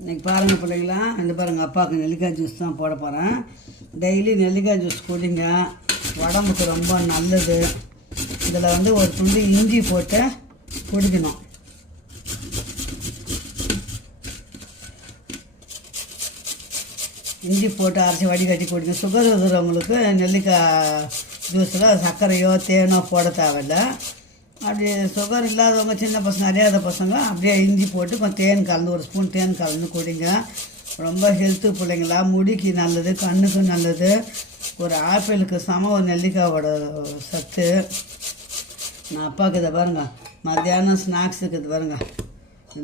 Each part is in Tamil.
இன்றைக்கி பாருங்கள் பிள்ளைங்களா, இந்த பாருங்கள் அப்பாவுக்கு நெல்லிக்காய் ஜூஸ் தான் போட போகிறேன். டெய்லி நெல்லிக்காய் ஜூஸ் குடிங்க, உடம்புக்கு ரொம்ப நல்லது. இதில் வந்து ஒரு துண்டு இஞ்சி போட்டு குடிக்கணும். இஞ்சி போட்டு அரைச்சி வடிகட்டி குடிக்கணும். சுகர் இருக்கிறவங்களுக்கு நெல்லிக்காய் ஜூஸில் சர்க்கரையோ தேனோ போட தேவையில்லை. அப்படி சுகர் இல்லாதவங்க, சின்ன பசங்க, அறியாத பசங்க அப்படியே இஞ்சி போட்டு கொஞ்சம் தேன் கலந்து, ஒரு ஸ்பூன் தேன் கலந்து குடிங்க. ரொம்ப ஹெல்த்து பிள்ளைங்களா, முடிக்கு நல்லது, கண்ணுக்கு நல்லது. ஒரு ஆப்பிளுக்கு சம ஒரு நெல்லிக்காயோட சத்து. நான் அப்பாவுக்கு இதை பாருங்கள், மத்தியானம் ஸ்நாக்ஸுக்கு இது பாருங்கள்,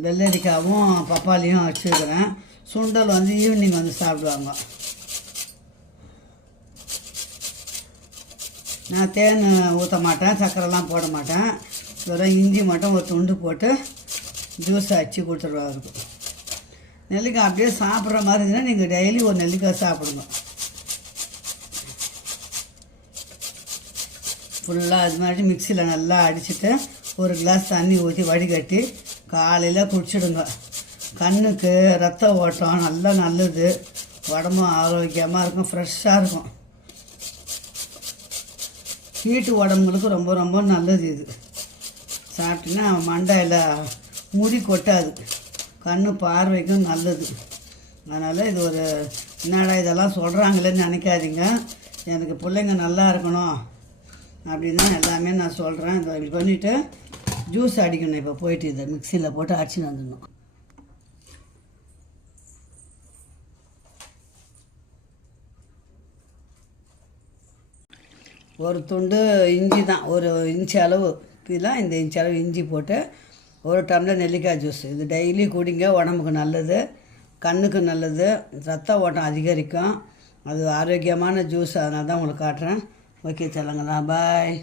வெள்ளரிக்காவும் பப்பாளியும் வச்சுருக்கிறேன். சுண்டல் வந்து ஈவினிங் வந்து சாப்பிடுவாங்க. நான் தேன் ஊற்ற மாட்டேன், சர்க்கரைலாம் போட மாட்டேன். வெறும் இஞ்சி மட்டும் ஒரு துண்டு போட்டு ஜூஸ் அடித்து கொடுத்துருவாரு. நெல்லிக்காய் அப்படியே சாப்பிட்ற மாதிரி இருந்துச்சுன்னா நீங்கள் டெய்லி ஒரு நெல்லிக்காய் சாப்பிடுங்க. ஃபுல்லாக அது மாதிரி மிக்சியில் நல்லா அடிச்சுட்டு ஒரு கிளாஸ் தண்ணி ஊற்றி வடிகட்டி காலையில் குடிச்சிடுங்க. கண்ணுக்கு ரத்த ஓட்டம் நல்லா நல்லது, உடம்பும் ஆரோக்கியமாக இருக்கும், ஃப்ரெஷ்ஷாக இருக்கும். ஹீட்டு உடம்புங்களுக்கு ரொம்ப ரொம்ப நல்லது. இது சாப்பிட்டீங்கன்னா மண்டையில் முடி கொட்டாது, கண் பார்வைக்கும் நல்லது. அதனால் இது ஒரு என்னடா இதெல்லாம் சொல்கிறாங்களேன்னு நினைக்காதீங்க. எனக்கு பிள்ளைங்க நல்லா இருக்கணும் அப்படின்னா எல்லாமே நான் சொல்கிறேன். இதை இப்படி பண்ணிவிட்டு ஜூஸ் அடிக்கணும். இப்போ போயிட்டு இதை மிக்சியில் போட்டு அடிச்சுன்னு வந்துடணும். ஒரு துண்டு இஞ்சி தான், ஒரு இன்ச்சு அளவு இதெல்லாம், இந்த இன்ச்சு அளவு இஞ்சி போட்டு ஒரு டம்ளர் நெல்லிக்காய் ஜூஸ். இது டெய்லி குடிங்க, உடம்புக்கு நல்லது, கண்ணுக்கு நல்லது, ரத்த ஓட்டம் அதிகரிக்கும். அது ஆரோக்கியமான ஜூஸ். அதனால தான் உங்களுக்கு காட்டுறேன். ஓகே, சொல்லுங்களா, பாய்.